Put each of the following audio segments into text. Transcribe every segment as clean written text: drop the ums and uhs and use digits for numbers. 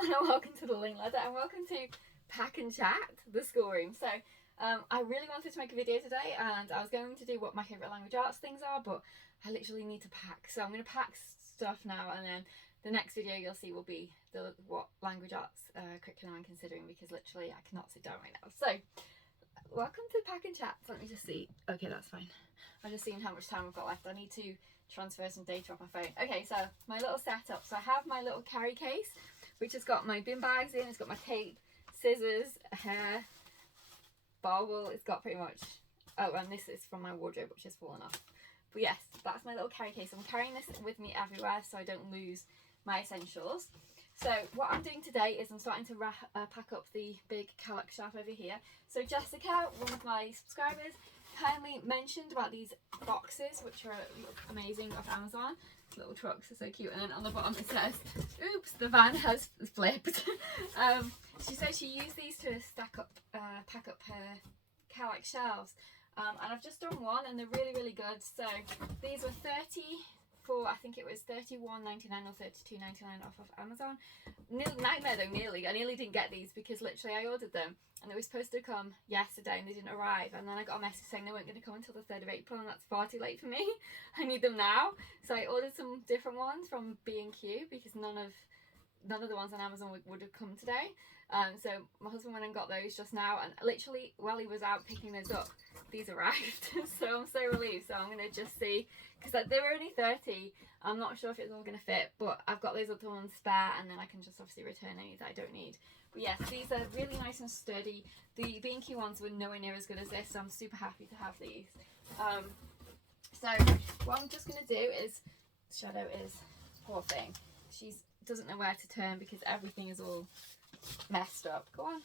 everyone and welcome to the Learning Ladder and welcome to Pack and Chat, the schoolroom. So I really wanted to make a video today and I was going to do what my favourite language arts things are, but I literally need to pack. So I'm going to pack stuff now, and then the next video you'll see will be what language arts curriculum I'm considering, because literally I cannot sit down right now. So welcome to Pack and Chat. So let me just see. Okay, that's fine. I'm just seeing how much time I've got left. I need to transfer some data off my phone. Okay, so my little setup. So I have my little carry case, which has got my bin bags in. It's got my tape, scissors, a hair, bobble. It's got pretty much, oh, and this is from my wardrobe, which has fallen off. But yes, that's my little carry case. I'm carrying this with me everywhere so I don't lose my essentials. So what I'm doing today is I'm starting to pack up the big Calac shelf over here. So Jessica, one of my subscribers, kindly mentioned about these boxes, which are amazing, off Amazon. Little trucks are so cute. And then on the bottom it says, oops, the van has flipped. She said she used these to pack up her Calac shelves. And I've just done one and they're really, really good. So these were 30 for, I think it was $31.99 or $32.99 off of Amazon. Nightmare though, nearly. I nearly didn't get these because literally I ordered them and they were supposed to come yesterday and they didn't arrive. And then I got a message saying they weren't going to come until the 3rd of April, and that's far too late for me. I need them now. So I ordered some different ones from B&Q because none of the ones on Amazon would have come today. So my husband went and got those just now, and literally while he was out picking those up, these arrived. So I'm so relieved. So I'm going to just see, because they were only 30. I'm not sure if it's all going to fit, but I've got those other ones spare, and then I can just obviously return any that I don't need. But yes, these are really nice and sturdy. The B&Q ones were nowhere near as good as this, so I'm super happy to have these. So what I'm just going to do is, Shadow is, poor thing, she doesn't know where to turn because everything is all messed up. Go on.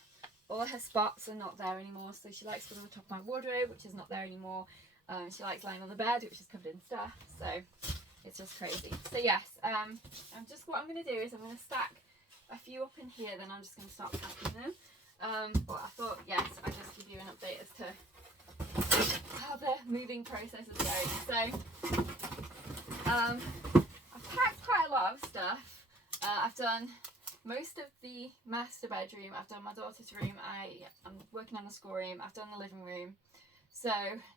All her spots are not there anymore, so she likes to go on the top of my wardrobe, which is not there anymore. She likes lying on the bed, which is covered in stuff, so it's just crazy. So yes, what I'm going to do is I'm going to stack a few up in here, then I'm just going to start packing them. But I thought, yes, I'd just give you an update as to how the moving process is going. So I've packed quite a lot of stuff. I've done most of the master bedroom, I've done my daughter's room, I'm working on the schoolroom, I've done the living room. So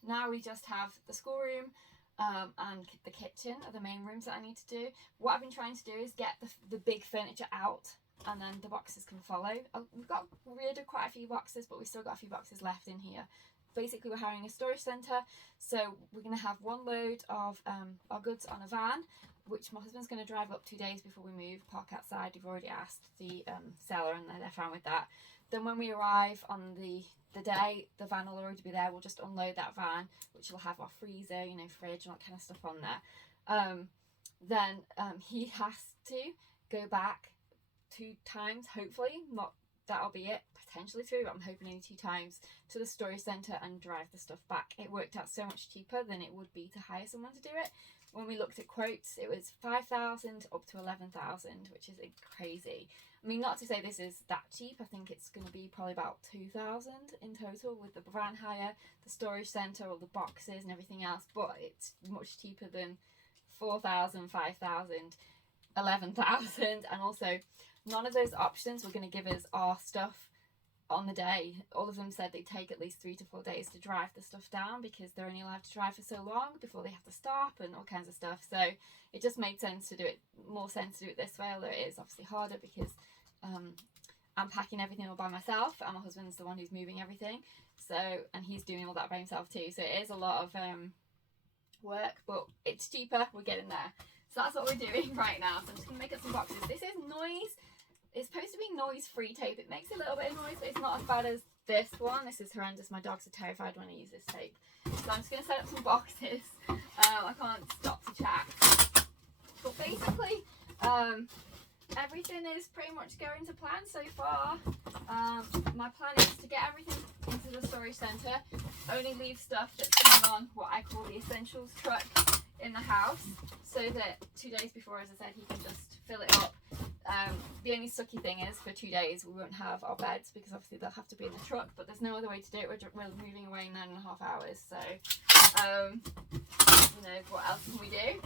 now we just have the schoolroom and the kitchen are the main rooms that I need to do. What I've been trying to do is get the big furniture out, and then the boxes can follow. We've got rid of quite a few boxes, but we've still got a few boxes left in here. Basically, we're hiring a storage centre, so we're going to have one load of our goods on a van, which my husband's going to drive up 2 days before we move, park outside. We've already asked the seller and they're fine with that. Then when we arrive on the day, the van will already be there. We'll just unload that van, which will have our freezer, you know, fridge and all that kind of stuff on there. Then he has to go back 2 times, hopefully, not that'll be it, potentially 3, but I'm hoping only 2 times, to the storage centre and drive the stuff back. It worked out so much cheaper than it would be to hire someone to do it. When we looked at quotes, it was 5,000 up to 11,000, which is crazy. I mean, not to say this is that cheap. I think it's going to be probably about 2,000 in total with the van hire, the storage centre, all the boxes and everything else. But it's much cheaper than 4,000, 5,000, 11,000, and also none of those options were going to give us our stuff on the day. All of them said they take at least 3 to 4 days to drive the stuff down because they're only allowed to drive for so long before they have to stop and all kinds of stuff. So it just made sense to do it, more sense to do it this way, although it is obviously harder because I'm packing everything all by myself and my husband's the one who's moving everything. So, and he's doing all that by himself too. So it is a lot of work, but it's cheaper. We're getting there. So that's what we're doing right now. So I'm just going to make up some boxes. This is noise. It's supposed to be noise-free tape. It makes a little bit of noise, but it's not as bad as this one. This is horrendous. My dogs are terrified when I use this tape. So I'm just going to set up some boxes. I can't stop to chat. But basically, everything is pretty much going to plan so far. My plan is to get everything into the storage centre, only leave stuff that's going on what I call the essentials truck in the house, so that 2 days before, as I said, he can just fill it up. The only sucky thing is for 2 days we won't have our beds because obviously they'll have to be in the truck, but there's no other way to do it. We're moving away in 9.5 hours, so you know, what else can we do?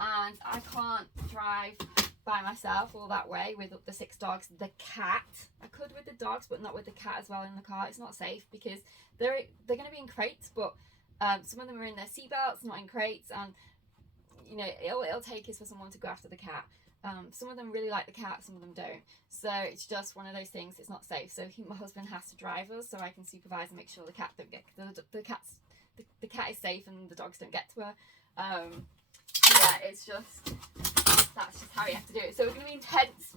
And I can't drive by myself all that way with the 6 dogs. The cat, I could with the dogs, but not with the cat as well in the car. It's not safe because they're going to be in crates, but some of them are in their seatbelts, not in crates, and you know, it'll take us for someone to go after the cat. Some of them really like the cat, some of them don't. So it's just one of those things. It's not safe. So my husband has to drive us so I can supervise and make sure the cat don't get the cat is safe and the dogs don't get to her. Yeah, it's just, that's just how you have to do it. So we're gonna be intense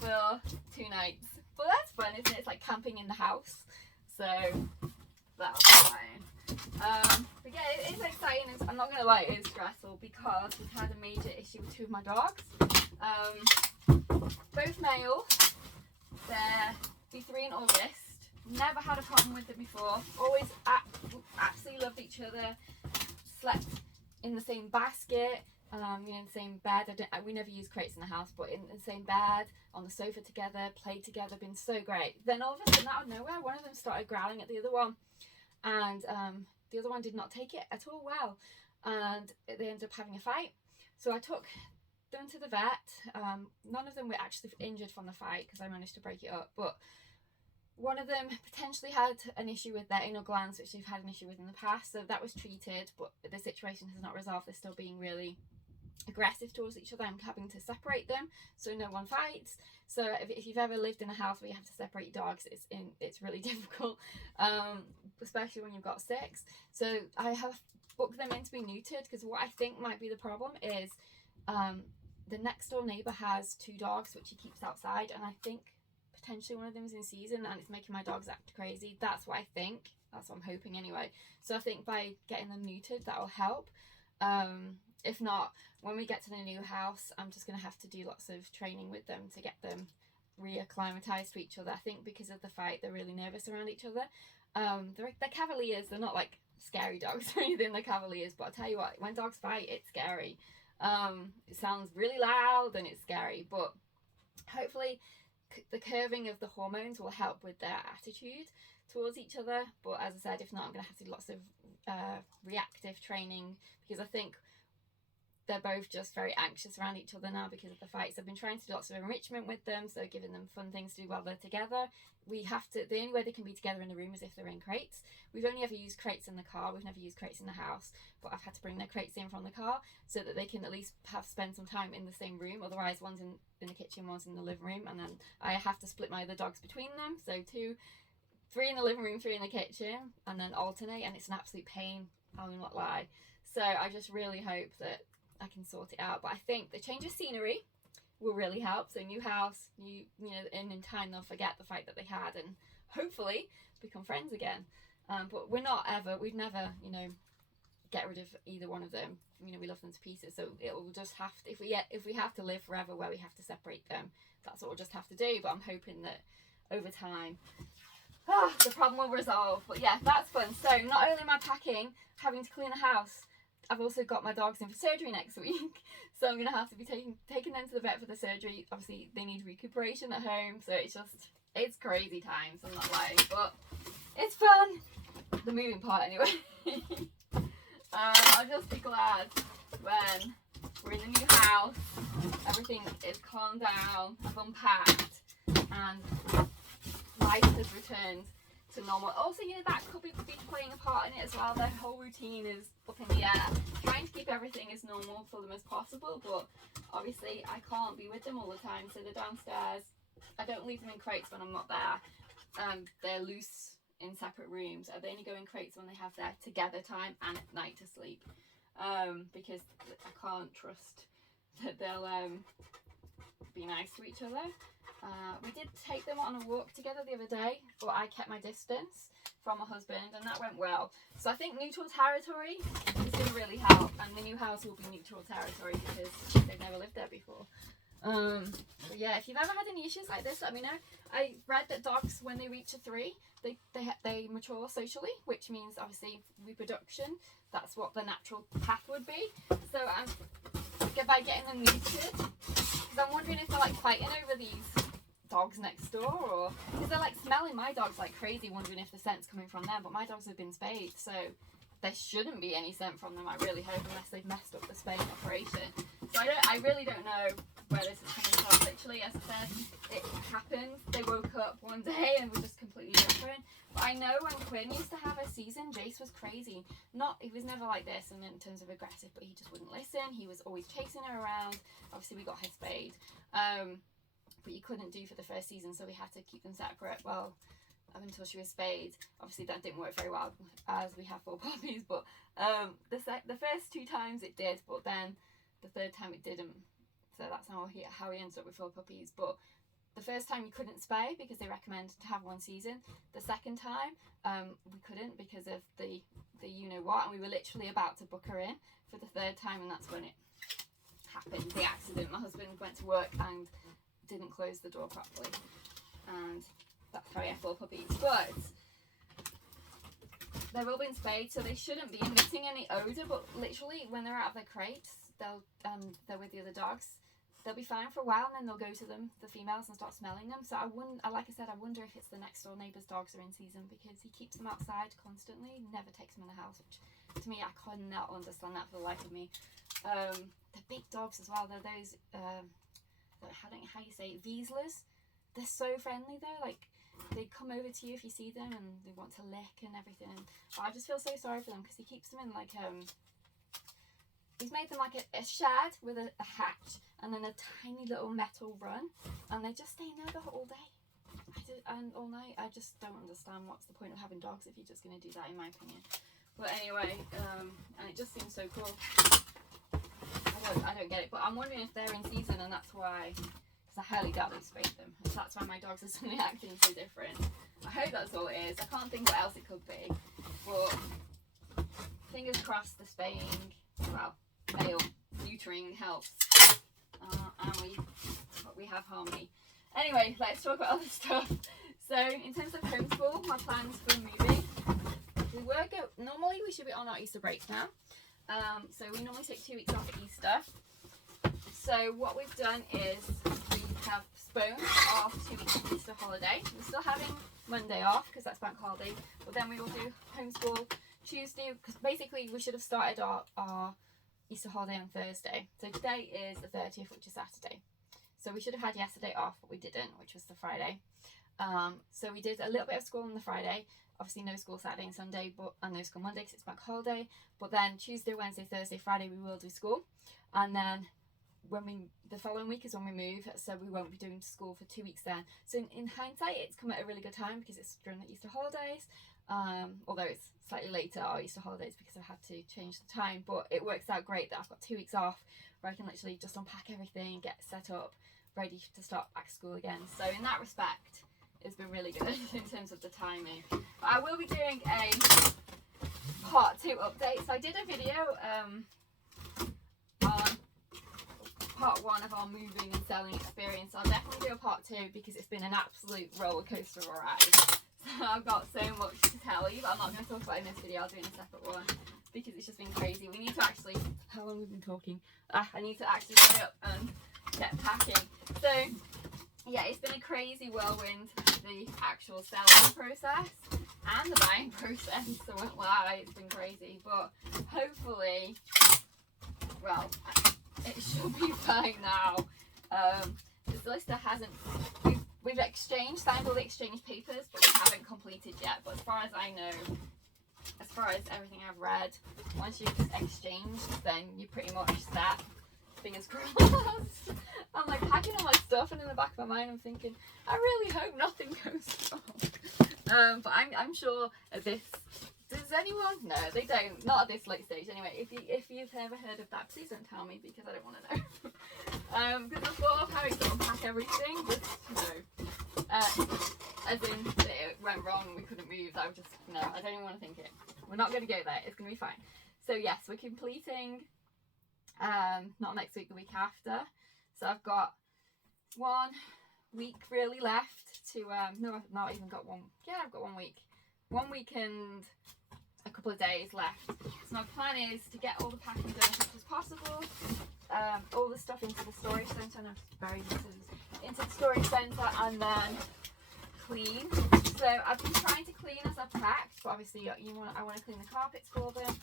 for 2 nights, but that's fun, isn't it? It's like camping in the house. So that'll be fine. But yeah, it is exciting. I'm not gonna lie, it is stressful because we've had a major issue with 2 of my dogs. Both males. They're be 3 in August. Never had a problem with them before. Always absolutely loved each other. Slept in the same basket. You know, in the same bed. We never use crates in the house, but in the same bed, on the sofa together, played together, been so great. Then all of a sudden, out of nowhere, one of them started growling at the other one, and the other one did not take it at all well, and they ended up having a fight. So I took them to the vet. None of them were actually injured from the fight because I managed to break it up, but one of them potentially had an issue with their anal glands, which they've had an issue with in the past, so that was treated, but the situation has not resolved. They're still being really aggressive towards each other. I'm having to separate them so no one fights. So if you've ever lived in a house where you have to separate dogs, it's really difficult, especially when you've got 6. So I have booked them in to be neutered because what I think might be the problem is the next door neighbour has 2 dogs which he keeps outside, and I think potentially one of them is in season and it's making my dogs act crazy. That's what I think. That's what I'm hoping anyway. So I think by getting them neutered, that'll help. If not, when we get to the new house, I'm just going to have to do lots of training with them to get them reacclimatized to each other. I think because of the fight, they're really nervous around each other. They're cavaliers. They're not like scary dogs or anything. They're cavaliers. But I'll tell you what, when dogs fight, it's scary. It sounds really loud and it's scary. But hopefully the curving of the hormones will help with their attitude towards each other. But as I said, if not, I'm going to have to do lots of reactive training because I think they're both just very anxious around each other now because of the fights. I've been trying to do lots of enrichment with them, so giving them fun things to do while they're together. The only way they can be together in the room is if they're in crates. We've only ever used crates in the car. We've never used crates in the house, but I've had to bring their crates in from the car so that they can at least spend some time in the same room. Otherwise, one's in the kitchen, one's in the living room, and then I have to split my other dogs between them. So 3 in the living room, 3 in the kitchen, and then alternate, and it's an absolute pain, I'll not lie. So I just really hope that I can sort it out. But I think the change of scenery will really help. So new house, you know, and in time they'll forget the fight that they had and hopefully become friends again. But we'd never, you know, get rid of either one of them. You know, we love them to pieces. So it'll just have to, if we have to live forever where we have to separate them, that's what we'll just have to do. But I'm hoping that over time, the problem will resolve. But yeah, that's fun. So not only am I packing, having to clean the house, I've also got my dogs in for surgery next week, so I'm going to have to be taking them to the vet for the surgery. Obviously, they need recuperation at home, so it's crazy times, I'm not lying, but it's fun. The moving part, anyway. I'll just be glad when we're in the new house, everything is calmed down, I've unpacked, and life has returned to normal. Also, you know, that could be playing a part in it as well. Their whole routine is up in the air. Trying to keep everything as normal for them as possible, but obviously I can't be with them all the time, so they're downstairs. I don't leave them in crates when I'm not there. They're loose in separate rooms. They only go in crates when they have their together time and at night to sleep, because I can't trust that they'll be nice to each other. We did take them on a walk together the other day, but I kept my distance from my husband and that went well. So I think neutral territory is going to really help, and the new house will be neutral territory because they've never lived there before. But yeah, if you've ever had any issues like this, let me know. I read that dogs, when they reach a 3, they mature socially, which means obviously reproduction. That's what the natural path would be. So by getting them neutered, because I'm wondering if they're like fighting over these dogs next door, or because they're like smelling my dogs like crazy, wondering if the scent's coming from them. But my dogs have been spayed, so there shouldn't be any scent from them, I really hope, unless they've messed up the spaying operation. So I really don't know where this is coming from. Literally, as I said, it happened. They woke up one day and were just completely different. But I know when Quinn used to have a season, Jace was crazy. He was never like this and in terms of aggressive, but he just wouldn't listen. He was always chasing her around. Obviously, we got her spayed. But you couldn't do for the first season, so we had to keep them separate. Well, up until she was spayed. Obviously, that didn't work very well as we have 4 puppies. But the first 2 times it did, but then the 3rd time it didn't. So that's how he ended up with 4 puppies. But the first time you couldn't spay because they recommend to have 1 season. The second time we couldn't because of the you know what, and we were literally about to book her in for the 3rd time, and that's when it happened. The accident. My husband went to work and didn't close the door properly, and that's how I have 4 puppies. But they've all been spayed, so they shouldn't be emitting any odour. But literally, when they're out of their crates, they're with the other dogs, they'll be fine for a while, and then they'll go to the females and start smelling them. So like I said, I wonder if it's the next door neighbour's dogs are in season, because he keeps them outside constantly, never takes them in the house, which to me, I cannot understand that for the life of me. They're big dogs as well. They're those how you say it, Vieslers. They're so friendly though. Like, they come over to you if you see them and they want to lick and everything. But I just feel so sorry for them because he keeps them in like he's made them like a shed with a hatch and then a tiny little metal run, and they just stay in there the whole day and all night. I just don't understand what's the point of having dogs if you're just going to do that, in my opinion. But anyway, and it just seems so cool. I don't get it, but I'm wondering if they're in season and that's why, because I highly doubt they've spayed them. If that's why my dogs are suddenly acting so different. I hope that's all it is. I can't think what else it could be, but fingers crossed the spaying, well, male neutering helps, and we have harmony. Anyway, let's talk about other stuff. So in terms of homeschool, my plans for moving, normally we should be on our Easter break now. So we normally take 2 weeks off at Easter. So what we've done is we have postponed our 2 weeks Easter holiday. We're still having Monday off because that's bank holiday, but then we will do homeschool Tuesday, because basically we should have started our Easter holiday on Thursday. So today is the 30th, which is Saturday. So we should have had yesterday off, but we didn't, which was the Friday. So we did a little bit of school on the Friday. Obviously no school Saturday and Sunday, and no school Monday because it's bank holiday. But then Tuesday, Wednesday, Thursday, Friday we will do school. And then the following week is when we move, so we won't be doing school for 2 weeks then. So in hindsight, it's come at a really good time because it's during the Easter holidays. Although it's slightly later, our Easter holidays, because I've had to change the time. But it works out great that I've got 2 weeks off where I can literally just unpack everything, get set up, ready to start back to school again. So in that respect, it's been really good in terms of the timing. But I will be doing a part 2 update. So I did a video on part 1 of our moving and selling experience. I'll definitely do a part 2 because it's been an absolute roller coaster of a ride. So I've got so much to tell you, but I'm not going to talk about it in this video. I'll do it in a separate one because it's just been crazy. We need to actually, how long have we been talking? I need to actually hurry up and get packing. So yeah, it's been a crazy whirlwind, the actual selling process and the buying process. So wow, it's been crazy, but hopefully, well, it should be fine now. The solicitor hasn't, we've signed all the exchange papers, but we haven't completed yet. But as far as I know, as far as everything I've read, once you've exchanged, then you're pretty much set. Fingers crossed. I'm like packing all my stuff, and in the back of my mind I'm thinking, I really hope nothing goes wrong. But I'm sure at this, does anyone? No, they don't. Not at this late stage. Anyway, if you've never heard of that, please don't tell me because I don't want to know. Because the thought of having to unpack everything, just no. As in that it went wrong and we couldn't move. I would just no. I don't even want to think it. We're not going to go there. It's going to be fine. So yes, we're completing. Not next week, the week after. So I've got 1 week really left to no, I've not even got one. Yeah, I've got 1 week. 1 week and a couple of days left. So my plan is to get all the packing done as much as possible. All the stuff into the storage centre, and I've buried into the storage centre, and then clean. So I've been trying to clean as I've packed, but obviously I want to clean the carpets for them.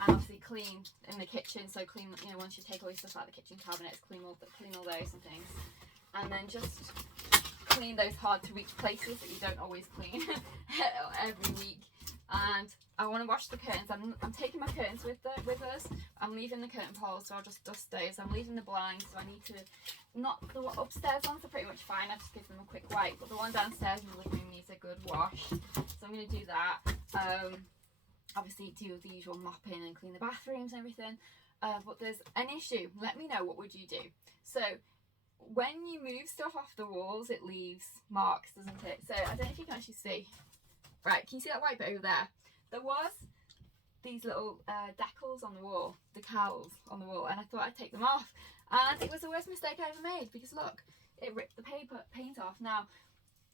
and obviously clean in the kitchen. So clean, you know, once you take all your stuff out of the kitchen cabinets, clean all those and things, and then just clean those hard to reach places that you don't always clean every week. And I want to wash the curtains. I'm taking my curtains with us. I'm leaving the curtain poles, so I'll just dust those. I'm leaving the blinds, so I need to, not the upstairs ones are pretty much fine. I just give them a quick wipe, but the one downstairs in the living room needs a good wash. So I'm going to do that. Obviously do the usual mopping and clean the bathrooms and everything. But there's an issue. Let me know, what would you do? So when you move stuff off the walls, it leaves marks, doesn't it? So I don't know if you can actually see. Right, can you see that white bit over there? There was these little decals on the wall, decals on the wall, and I thought I'd take them off. And it was the worst mistake I ever made, because look, it ripped the paint off. Now,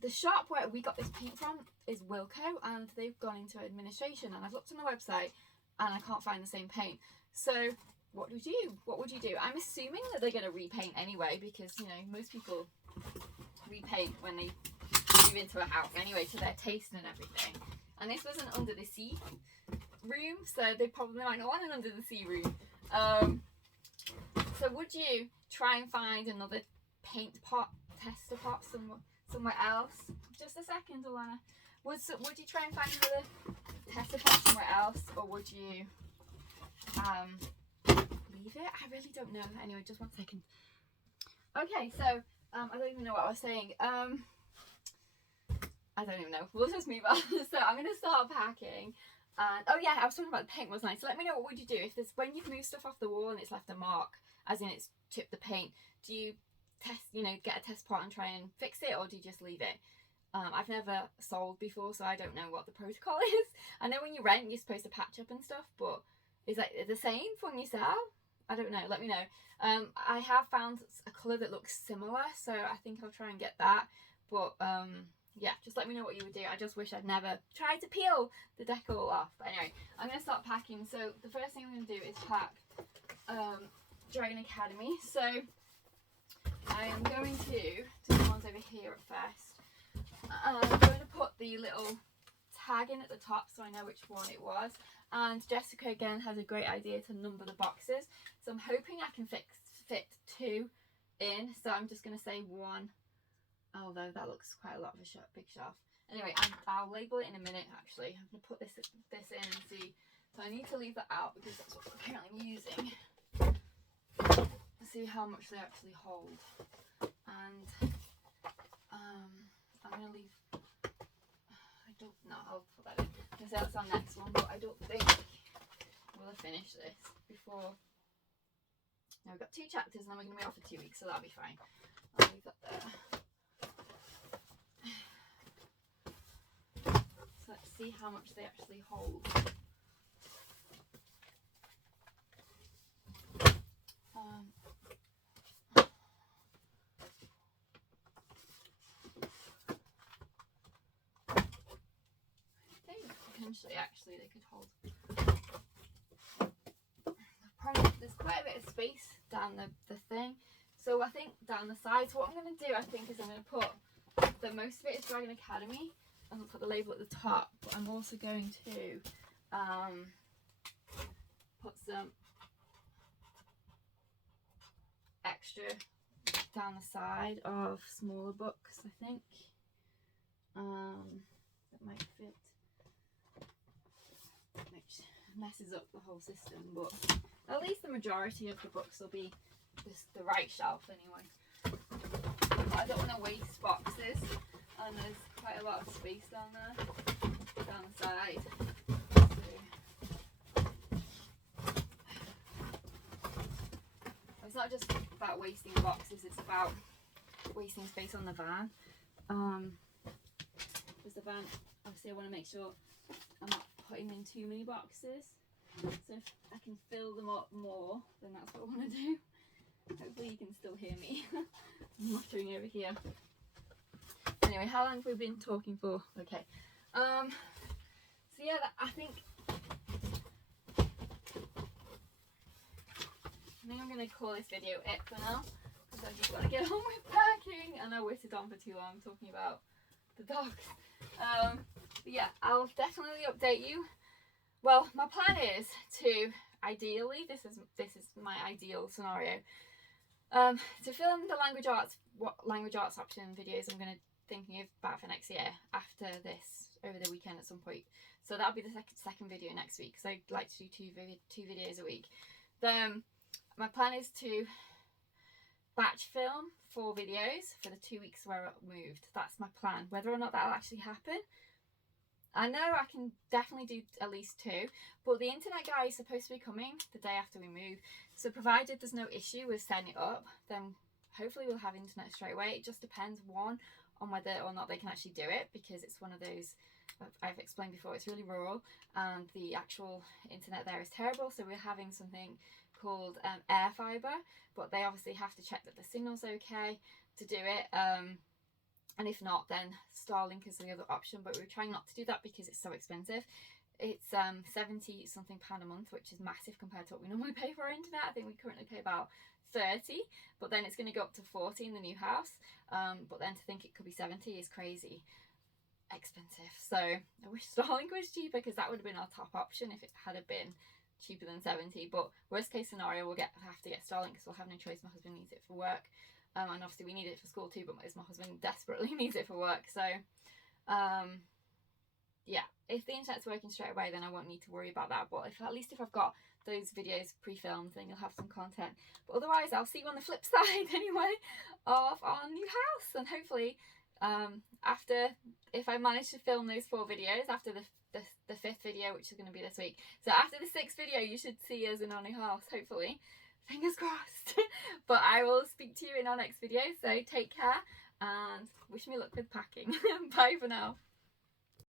the shop where we got this paint from is Wilko, and they've gone into administration, and I've looked on the website and I can't find the same paint. So what would you do? I'm assuming that they're going to repaint anyway, because, you know, most people repaint when they move into a house anyway, to their taste and everything. And this was an under the sea room, so they probably might not want an under the sea room. So would you try and find another paint pot, tester pot somewhere else? Just a second, Alana. Would you try and find another tester pot somewhere else, or would you leave it? I really don't know. Anyway, just one second. Okay, so I don't even know what I was saying. I don't even know. We'll just move on. So I'm going to start packing. And oh yeah, I was talking about the paint, wasn't I? So let me know, what would you do if there's, when you've moved stuff off the wall and it's left a mark, as in it's chipped the paint? Do you test, you know, get a test pot and try and fix it, or do you just leave it? I've never sold before, so I don't know what the protocol is. I know when you rent, you're supposed to patch up and stuff, but is that the same for when you sell? I don't know. Let me know. I have found a colour that looks similar, so I think I'll try and get that. But yeah, just let me know what you would do. I just wish I'd never tried to peel the decal off. But anyway, I'm going to start packing. So the first thing I'm going to do is pack Dragon Academy. So I am going to do the ones over here at first. I'm going to put the little tag in at the top so I know which one it was. And Jessica again has a great idea to number the boxes. So I'm hoping I can fit 2 in. So I'm just going to say 1. Although that looks quite a lot of a big shelf. Anyway, I'll label it in a minute actually. I'm going to put this in and see. So I need to leave that out because that's what we're currently using. See how much they actually hold. And I'm going to leave, I don't know, I'll put that in. Because that's our next one, but I don't think we'll have finished this before. No, we've got 2 chapters and then we're going to be off for 2 weeks, so that'll be fine. I'll leave that there. So let's see how much they actually hold. Potentially, actually, they could hold. There's quite a bit of space down the thing, so I think down the sides. What I'm going to do, I think, is I'm going to put the most of it is Dragon Academy. I'm going to put the label at the top, but I'm also going to put some extra down the side of smaller books. I think that might fit. Which messes up the whole system, but at least the majority of the books will be the right shelf anyway. But I don't want to waste boxes, and there's quite a lot of space down there, down the side. So it's not just about wasting boxes, it's about wasting space on the van. Because the van, obviously I want to make sure I'm not putting in too many boxes, so if I can fill them up more, then that's what I want to do. Hopefully you can still hear me. I'm muttering over here. Anyway, how long have we been talking for? Okay. So yeah, I think I'm going to call this video it for now, because I just want to get on with packing, and I waited on for too long talking about the dogs. But yeah, I'll definitely update you well, my plan is to ideally, this is my ideal scenario, to film the language arts option videos I'm going to thinking about for next year after this over the weekend at some point. So that'll be the second video next week, because I like to do two videos a week. Then my plan is to batch film 4 videos for the 2 weeks where I moved. That's my plan. Whether or not that'll actually happen, I know I can definitely do at least 2, but the internet guy is supposed to be coming the day after we move. So provided there's no issue with setting it up, then hopefully we'll have internet straight away. It just depends, one, on whether or not they can actually do it, because it's one of those, I've explained before, it's really rural and the actual internet there is terrible. So we're having something called air fiber, but they obviously have to check that the signal's okay to do it. And if not, then Starlink is the other option, but we're trying not to do that because it's so expensive. It's 70 something pound a month, which is massive compared to what we normally pay for our internet. I think we currently pay about 30, but then it's going to go up to 40 in the new house. But then to think it could be 70 is crazy expensive. So I wish Starlink was cheaper, because that would have been our top option if it had been cheaper than 70. But worst case scenario, we'll have to get Starlink because we'll have no choice. My husband needs it for work. And obviously we need it for school too, but my husband desperately needs it for work. So yeah, if the internet's working straight away, then I won't need to worry about that. But at least if I've got those videos pre-filmed, then you'll have some content. But otherwise, I'll see you on the flip side anyway of our new house. And hopefully if I manage to film those 4 videos after the 5th video, which is going to be this week, so after the 6th video you should see us in our new house, hopefully. Fingers crossed. But I will speak to you in our next video, so take care and wish me luck with packing. Bye for now.